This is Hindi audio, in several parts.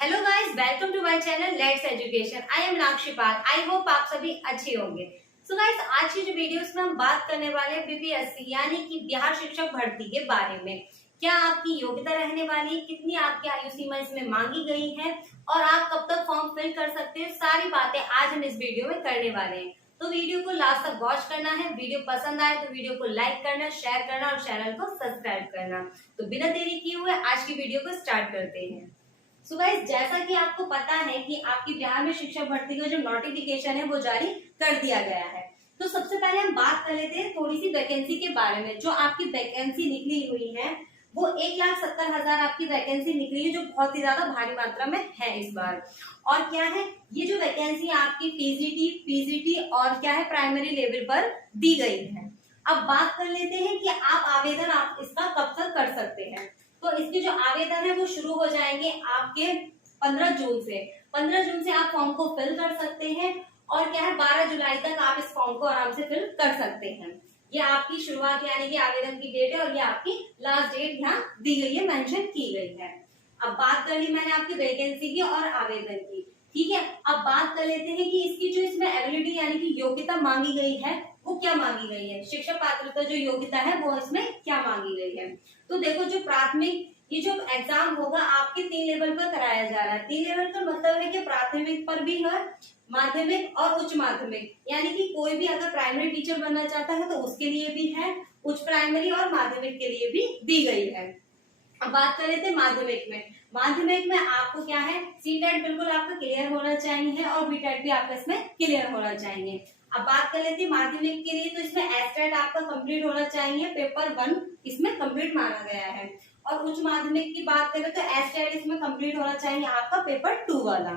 Hello guys, welcome to my channel let's education. I am Nakshipal. I hope आप सभी अच्छे होंगे। सो गाइस, आज की जो वीडियोस में हम बात करने वाले हैं बीपीएससी यानी कि बिहार शिक्षक भर्ती के बारे में। क्या आपकी योग्यता रहने वाली है, कितनी आपकी आयु सीमा इसमें मांगी गई है और आप कब तक फॉर्म फिल कर सकते हैं, सारी बातें आज हम इस वीडियो में करने वाले हैं। तो वीडियो को लास्ट तक वॉच करना है। वीडियो पसंद आए तो वीडियो को लाइक करना, शेयर करना और चैनल को सब्सक्राइब करना। तो बिना देरी किए हुए आज की वीडियो को स्टार्ट करते हैं। सो गाइस, जैसा कि आपको पता है कि आपकी बिहार में शिक्षक भर्ती का जो नोटिफिकेशन है वो जारी कर दिया गया है। तो सबसे पहले हम बात कर लेते हैं थोड़ी सी वैकेंसी के बारे में। जो आपकी वैकेंसी निकली हुई है वो 1,70,000 आपकी वैकेंसी निकली है, जो बहुत ही ज्यादा भारी मात्रा में है इस बार। और क्या है, ये जो वैकेंसी आपकी पीजीटी और क्या है प्राइमरी लेवल पर दी गई है। अब बात कर लेते हैं कि आप इसका कब तक कर सकते हैं। तो इसके जो आवेदन है वो शुरू हो जाएंगे आपके 15 जून से। 15 जून से आप फॉर्म को फिल कर सकते हैं और क्या है 12 जुलाई तक आप इस फॉर्म को आराम से फिल कर सकते हैं। ये आपकी शुरुआत यानी कि आवेदन की डेट है और ये आपकी लास्ट डेट यहाँ दी गई है, मेंशन की गई है। अब बात कर ली मैंने आपकी वैकेंसी की और आवेदन की, ठीक है। अब बात कर लेते हैं कि इसकी जो इसमें एबिलिटी यानी कि योग्यता मांगी गई है वो क्या मांगी गई है। शिक्षक पात्रता जो योग्यता है वो इसमें क्या मांगी गई है। तो देखो, जो प्राथमिक ये जो एग्जाम होगा आपके 3 लेवल पर कराया जा रहा है। 3 लेवल का मतलब है कि प्राथमिक पर भी है, माध्यमिक और उच्च माध्यमिक, यानी कि कोई भी अगर प्राइमरी टीचर बनना चाहता है तो उसके लिए भी है, उच्च प्राइमरी और माध्यमिक के लिए भी दी गई है। अब बात कर लेते हैं माध्यमिक में। माध्यमिक में आपको क्या है, सीटेट बिल्कुल आपका क्लियर होना चाहिए और बीटेट भी आपका इसमें क्लियर होना चाहिए। अब बात कर लेते हैं माध्यमिक के लिए, तो इसमें एस्टेट आपका कंप्लीट होना चाहिए, पेपर 1 इसमें कंप्लीट माना गया है। और उच्च माध्यमिक की बात करें तो एस्टेट इसमें कंप्लीट होना चाहिए आपका पेपर 2 वाला।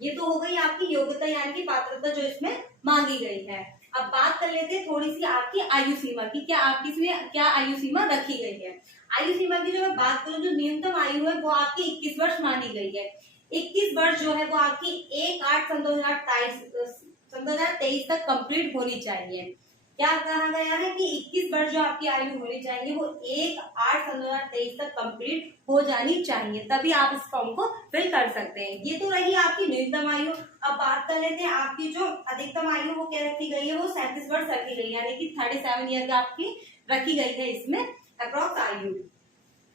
ये तो हो गई आपकी योग्यता यानी कि पात्रता जो इसमें मांगी गई है। अब बात कर लेते हैं थोड़ी सी आपकी आयु सीमा की, क्या आपकी इसमें क्या आयु सीमा रखी गई है। आयु सीमा की जो मैं बात करूं, जो न्यूनतम आयु है वो आपकी 21 वर्ष मानी गई है। 21 वर्ष जो है वो आपकी 1/8/2023 तक कंप्लीट होनी चाहिए। क्या कहा गया है कि 21 वर्ष जो आपकी आयु होनी चाहिए वो 1/8/2023 तक कंप्लीट हो जानी चाहिए, तभी आप इस फॉर्म को फिल कर सकते हैं। ये तो रही आपकी न्यूनतम आयु। अब बात कर लेते हैं आपकी जो अधिकतम आयु वो क्या रखी गई है, वो 37 वर्ष रखी गई है, यानी कि 37 ईयर आपकी रखी गई है इसमें अप्रॉक्स आयु।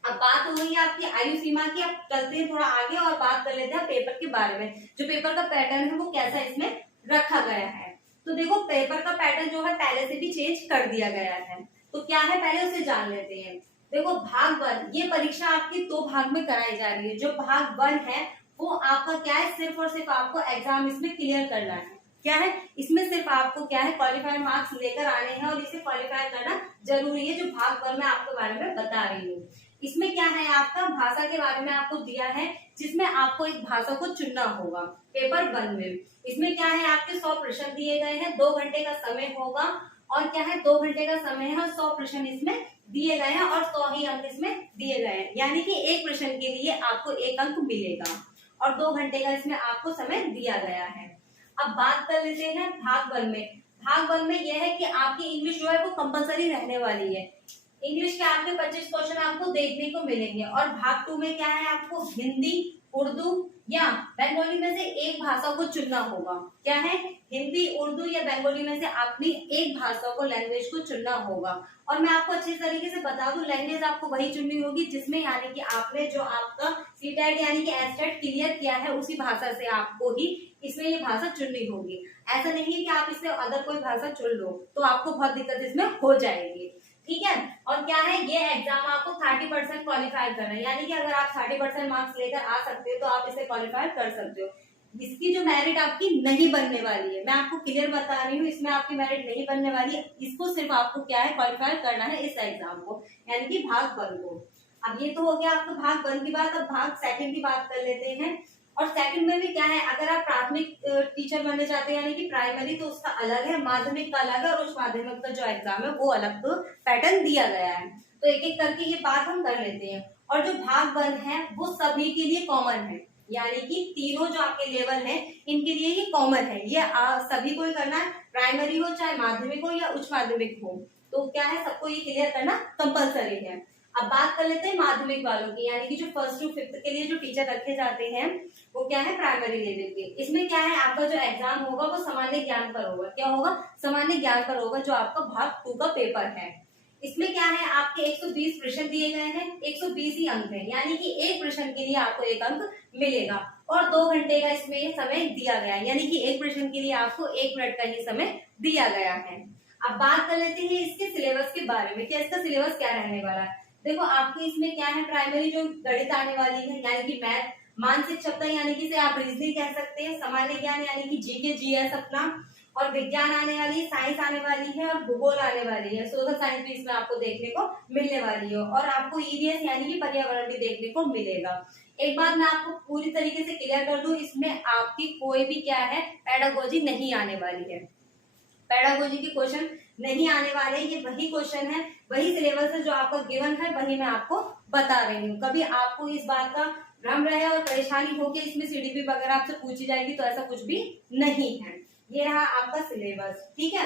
अब बात हो गई आपकी आयु सीमा की। अब चलते हैं थोड़ा आगे और बात कर लेते हैं पेपर के बारे में। जो पेपर का पैटर्न है वो कैसा इसमें रखा गया है। तो देखो, पेपर का पैटर्न जो है पहले से भी चेंज कर दिया गया है। तो क्या है, पहले उसे जान लेते हैं। देखो, भाग 1, ये परीक्षा आपकी 2 भाग में कराई जा रही है। जो भाग 1 है वो आपका क्या है, सिर्फ और सिर्फ आपको एग्जाम इसमें क्लियर करना है। क्या है, इसमें सिर्फ आपको क्या है क्वालिफाइड मार्क्स लेकर आने हैं और इसे क्वालिफाई करना जरूरी है। जो भाग 1 में आपके बारे में बता रही हूँ, इसमें क्या है, आपका भाषा के बारे में आपको दिया है, जिसमें आपको एक भाषा को चुनना होगा पेपर 1 में। इसमें क्या है, आपके 100 प्रश्न दिए गए हैं, 2 घंटे का समय होगा और क्या है 2 घंटे का समय है और 100 प्रश्न इसमें दिए गए हैं और 100 ही अंक इसमें दिए गए हैं, यानी कि एक प्रश्न के लिए आपको 1 अंक मिलेगा और 2 घंटे का इसमें आपको समय दिया गया है। अब बात कर लेते हैं भाग 1 में। भाग 1 में यह है कि आपकी इंग्लिश जो है वो कंपलसरी रहने वाली है। इंग्लिश के आपके 25 क्वेश्चन आपको देखने को मिलेंगे। और भाग 2 में क्या है, आपको हिंदी, उर्दू या बंगाली में से एक भाषा को चुनना होगा। क्या है, हिंदी, उर्दू या बंगाली में से अपनी एक भाषा को, लैंग्वेज को चुनना होगा। और मैं आपको अच्छे तरीके से बता दूं, लैंग्वेज आपको वही चुननी होगी जिसमें यानी कि आपने जो आपका सीटेट यानी कि एस्टेट क्लियर किया है उसी भाषा से आपको ही इसमें ये भाषा चुननी होगी। ऐसा नहीं है कि आप इससे अदर कोई भाषा चुन लो, तो आपको बहुत दिक्कत इसमें हो जाएगी, ठीक है। और क्या है, ये एग्जाम आपको 30% क्वालिफाई करना है, यानी कि अगर आप 30% मार्क्स लेकर आ सकते हो तो आप इसे क्वालिफाई कर सकते हो। इसकी जो मेरिट आपकी नहीं बनने वाली है, मैं आपको क्लियर बता रही हूँ, इसमें आपकी मेरिट नहीं बनने वाली है। इसको सिर्फ आपको क्या है क्वालिफाई करना है इस एग्जाम को, यानी कि भाग 1 को। अब ये तो हो गया आपका भाग 1 की बात। अब भाग 2 की बात कर लेते हैं। और 2 में भी क्या है, अगर आप प्राथमिक टीचर बनने चाहते हैं यानी कि प्राइमरी, तो उसका अलग है, माध्यमिक का अलग है और उच्च माध्यमिक का जो एग्जाम है वो अलग तो पैटर्न दिया गया है। तो एक एक करके ये बात हम कर लेते हैं। और जो भाग 1 है वो सभी के लिए कॉमन है, यानी कि तीनों जो आपके लेवल हैं इनके लिए ये कॉमन है। ये सभी को ही करना है, प्राइमरी हो चाहे माध्यमिक हो या उच्च माध्यमिक हो, तो क्या है सबको ये क्लियर करना कंपलसरी है। अब बात कर लेते हैं माध्यमिक वालों की, यानी कि जो 1st to 5th के लिए जो टीचर रखे जाते हैं वो क्या है, प्राइमरी लेवल के। इसमें क्या है, आपका जो एग्जाम होगा वो सामान्य ज्ञान पर होगा। क्या होगा, सामान्य ज्ञान पर होगा, जो आपका भाग 2 का पेपर है। इसमें क्या है, आपके 120 प्रश्न दिए गए हैं, 120 ही अंक है, यानी कि एक प्रश्न के लिए आपको 1 अंक मिलेगा और 2 घंटे का इसमें समय दिया गया है, यानी कि एक प्रश्न के लिए आपको 1 मिनट का ही समय दिया गया है। अब बात कर लेते हैं इसके सिलेबस के बारे में, क्या इसका सिलेबस क्या रहने वाला है। देखो आपके इसमें क्या है, प्राइमरी जो गणित आने वाली है, यानी कि मैथ, मानसिक क्षमता यानी कि इसे आप रीजनिंग कह सकते हैं, सामान्य ज्ञान यानी कि जीके जीएस अपना, और विज्ञान आने वाली है, साइंस आने वाली है, और भूगोल आने वाली है, सोशल साइंस भी इसमें आपको देखने को मिलने वाली है, और आपको ईवीएस यानी कि पर्यावरण भी देखने को मिलेगा। एक बात मैं आपको पूरी तरीके से क्लियर कर दूं, इसमें आपकी कोई भी क्या है, पेडागोजी नहीं आने वाली है। पेडागोजी के क्वेश्चन नहीं आने वाले, ये वही क्वेश्चन है, वही सिलेबस है जो आपका गिवन है, वही मैं आपको बता रही हूँ। कभी आपको इस बात का भ्रम रहे और परेशानी हो कि इसमें सीडीपी वगैरह आपसे पूछी जाएगी, तो ऐसा कुछ भी नहीं है। ये रहा आपका सिलेबस, ठीक है।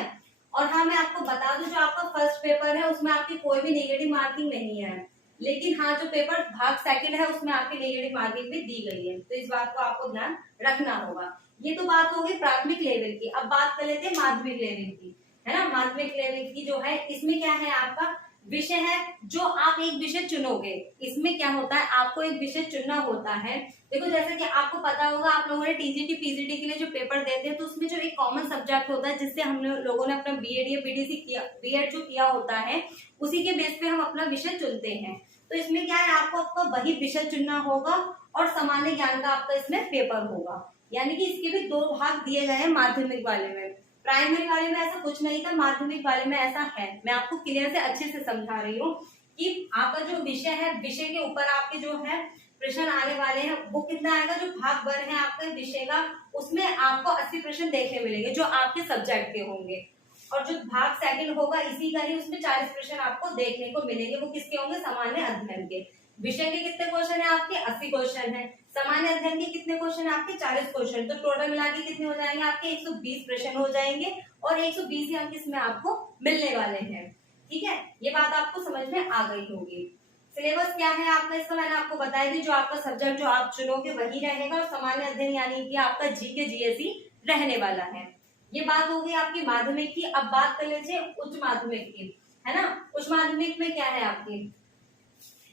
और हाँ, मैं आपको बता दूं, जो आपका फर्स्ट पेपर है उसमें आपकी कोई भी नेगेटिव मार्किंग नहीं है, लेकिन हाँ, जो पेपर भाग सेकंड है उसमें आपकी नेगेटिव मार्किंग भी दी गई है, तो इस बात को आपको ध्यान रखना होगा। ये तो बात होगी प्राथमिक लेवल की। अब बात कर लेते हैं माध्यमिक लेवल की, है ना। माध्यमिक लेवल की जो है, इसमें क्या है, आपका विषय है, जो आप एक विषय चुनोगे। इसमें क्या होता है, आपको एक विषय चुनना होता है। देखो जैसे कि आपको पता होगा, आप लोगों ने टीजीटी पीजीटी के लिए जो पेपर देते हैं, तो उसमें जो एक कॉमन सब्जेक्ट होता है, जिससे हम लोगों ने अपना बीएड या बीडीसी किया, बीएड जो किया होता है, उसी के बेस पे हम अपना विषय चुनते हैं। तो इसमें क्या है, आपको आपका वही विषय चुनना होगा और सामान्य ज्ञान का आपका इसमें पेपर होगा, यानी कि इसके भी 2 भाग दिए गए हैं माध्यमिक वाले में। प्राइमरी वाले में ऐसा कुछ नहीं था, माध्यमिक वाले में ऐसा है। मैं आपको क्लियर से अच्छे से समझा रही हूँ कि आपका जो विषय है, विषय के ऊपर आपके जो है प्रश्न आने वाले हैं, वो कितना आएगा, जो भाग 1 है आपका विषय का, उसमें आपको 80 प्रश्न देखने मिलेंगे जो आपके सब्जेक्ट के होंगे, और जो भाग सेकंड होगा इसी का ही, उसमें 40 प्रश्न आपको देखने को मिलेंगे। वो किसके होंगे, सामान्य अध्ययन के। विषय के कितने क्वेश्चन है आपके, 80 क्वेश्चन है। सामान्य अध्ययन के कितने क्वेश्चन है आपके, 40 क्वेश्चन। तो टोटल मिला के कितने हो जाएंगे आपके, 120 प्रश्न हो जाएंगे, और 120 ही अंक इसमें आपको मिलने वाले हैं, ठीक है। ये बात आपको समझ में आ गई होगी। सिलेबस क्या है आपका, इसका मैंने आपको बताया थी, जो आपका सब्जेक्ट जो आप चुनोगे वही रहेगा, और सामान्य अध्ययन यानी कि आपका जीके जीएसई रहने वाला है। ये बात हो गई आपकी माध्यमिक की। अब बात कर लीजिए उच्च माध्यमिक की, है ना। उच्च माध्यमिक में क्या है आपकी,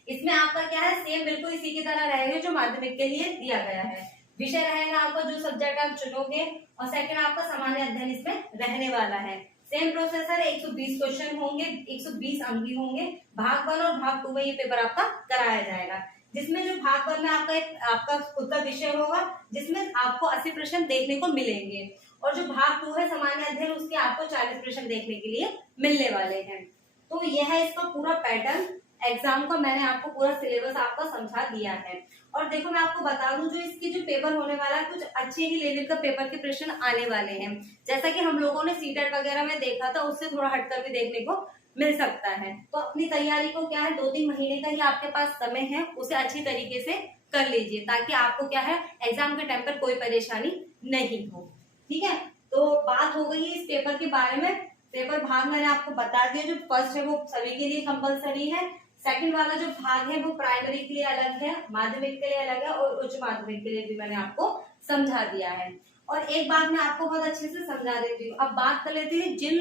इसमें आपका क्या है, सेम बिल्कुल इसी की तरह रहेगा जो माध्यमिक के लिए दिया गया है। विषय रहेगा आपका जो सब्जेक्ट आप चुनोगे, और सेकंड आपका सामान्य अध्ययन इसमें रहने वाला है। सेम प्रोसेस है, 120 क्वेश्चन होंगे, 120 अंक होंगे। भाग 1 और भाग 2 में ये पेपर आपका कराया जाएगा, जिसमें जो भाग 1 में आपका खुद का विषय होगा, जिसमें आपको 80 प्रश्न देखने को मिलेंगे, और जो भाग 2 है सामान्य अध्ययन, उसके आपको 40 प्रश्न देखने के लिए मिलने वाले हैं। तो यह है इसका पूरा पैटर्न एग्जाम का। मैंने आपको पूरा सिलेबस आपका समझा दिया है। और देखो मैं आपको बता दूं, जो इसकी जो पेपर होने वाला है, कुछ अच्छे ही लेवल का पेपर के प्रश्न आने वाले हैं, जैसा कि हम लोगों ने सीटेट वगैरह में देखा था, उससे थोड़ा हटकर भी देखने को मिल सकता है। तो अपनी तैयारी को क्या है, 2-3 महीने का ही आपके पास समय है, उसे अच्छी तरीके से कर लीजिए, ताकि आपको क्या है, एग्जाम के टाइम पर कोई परेशानी नहीं हो, ठीक है। तो बात हो गई इस पेपर के बारे में। पेपर भाग मैंने आपको बता दिया, जो फर्स्ट है वो सभी के लिए कंपलसरी है, सेकंड वाला जो भाग है वो प्राइमरी के लिए अलग है, माध्यमिक के लिए अलग है, और उच्च माध्यमिक के लिए भी मैंने आपको समझा दिया है। और एक बात मैं आपको बहुत अच्छे से समझा देती हूँ। अब बात कर लेते हैं जिन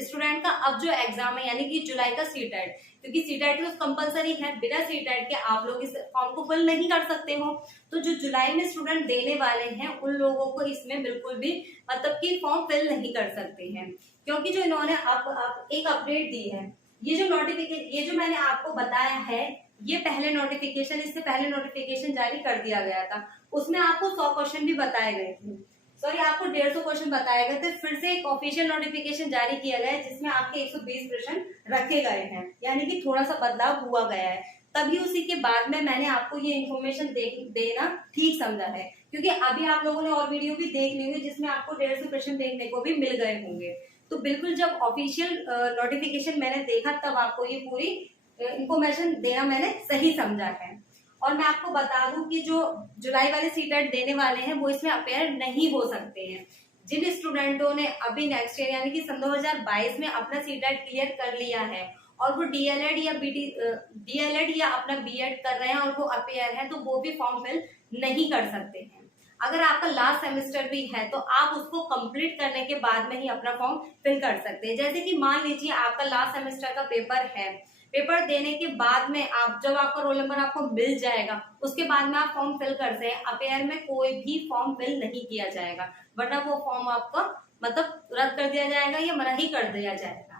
स्टूडेंट का अब जो एग्जाम है, यानी कि जुलाई का सीटेट, क्योंकि सीटेट तो कंपलसरी है, बिना सीटेट के आप लोग इस फॉर्म को फिल नहीं कर सकते हो। तो जो जुलाई में स्टूडेंट देने वाले हैं, उन लोगों को इसमें बिल्कुल भी मतलब कि फॉर्म फिल नहीं कर सकते हैं, क्योंकि जो इन्होंने एक अपडेट दी है, ये जो नोटिफिकेशन, ये जो मैंने आपको बताया है, ये पहले नोटिफिकेशन, इससे पहले नोटिफिकेशन जारी कर दिया गया था, उसमें आपको 100 क्वेश्चन भी बताए गए थे, सॉरी आपको 150 क्वेश्चन बताए गए थे। फिर से एक ऑफिशियल नोटिफिकेशन जारी किया गया है, जिसमें आपके 120 प्रश्न रखे गए हैं, यानी कि थोड़ा सा बदलाव हुआ गया है। तभी उसी के बाद में मैंने आपको ये इन्फॉर्मेशन देना ठीक समझा है, क्योंकि अभी आप लोगों ने और वीडियो भी देख ली होगी, जिसमें आपको 150 प्रश्न देखने को भी मिल गए होंगे। तो बिल्कुल जब ऑफिशियल नोटिफिकेशन मैंने देखा, तब आपको ये पूरी इंफॉर्मेशन देना मैंने सही समझा है। और मैं आपको बता दूं कि जो जुलाई वाले सीटेट देने वाले हैं, वो इसमें अपेयर नहीं हो सकते हैं। जिन स्टूडेंटों ने अभी नेक्स्ट ईयर यानी कि सन 2022 में अपना सीटेट क्लियर कर लिया है और वो डीएलएड या डीएलएड या अपना बीएड कर रहे हैं और वो अपेयर है, तो वो भी फॉर्म फिल नहीं कर सकते हैं। अगर आपका लास्ट सेमेस्टर भी है तो आप उसको कंप्लीट करने के बाद में ही अपना फॉर्म फिल कर सकते हैं। जैसे कि मान लीजिए आपका लास्ट सेमेस्टर का पेपर है, पेपर देने के बाद में आप जब आपका रोल नंबर आपको मिल जाएगा उसके बाद में आप फॉर्म फिल कर सकते हैं। अपेयर में कोई भी फॉर्म फिल नहीं किया जाएगा, वरना वो फॉर्म आपका मतलब रद्द कर दिया जाएगा या मना ही कर दिया जाएगा।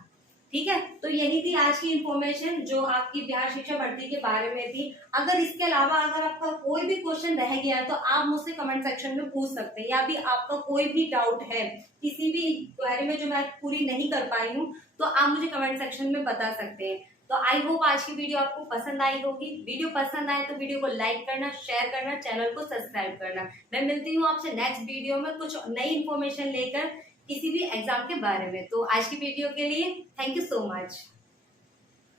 ठीक है, तो यही थी आज की इंफॉर्मेशन जो आपकी बिहार शिक्षा भर्ती के बारे में थी। अगर इसके अलावा अगर आपका कोई भी क्वेश्चन रह गया है तो आप मुझसे कमेंट सेक्शन में पूछ सकते हैं, या भी आपका कोई भी डाउट है किसी भी क्वेरी में जो मैं पूरी नहीं कर पाई हूँ तो आप मुझे कमेंट सेक्शन में बता सकते हैं। तो आई होप आज की वीडियो आपको पसंद आई होगी। वीडियो पसंद आए तो वीडियो को लाइक करना, शेयर करना, चैनल को सब्सक्राइब करना। मैं मिलती हूँ आपसे नेक्स्ट वीडियो में कुछ नई इन्फॉर्मेशन लेकर किसी भी एग्जाम के बारे में। तो आज की वीडियो के लिए थैंक यू सो मच।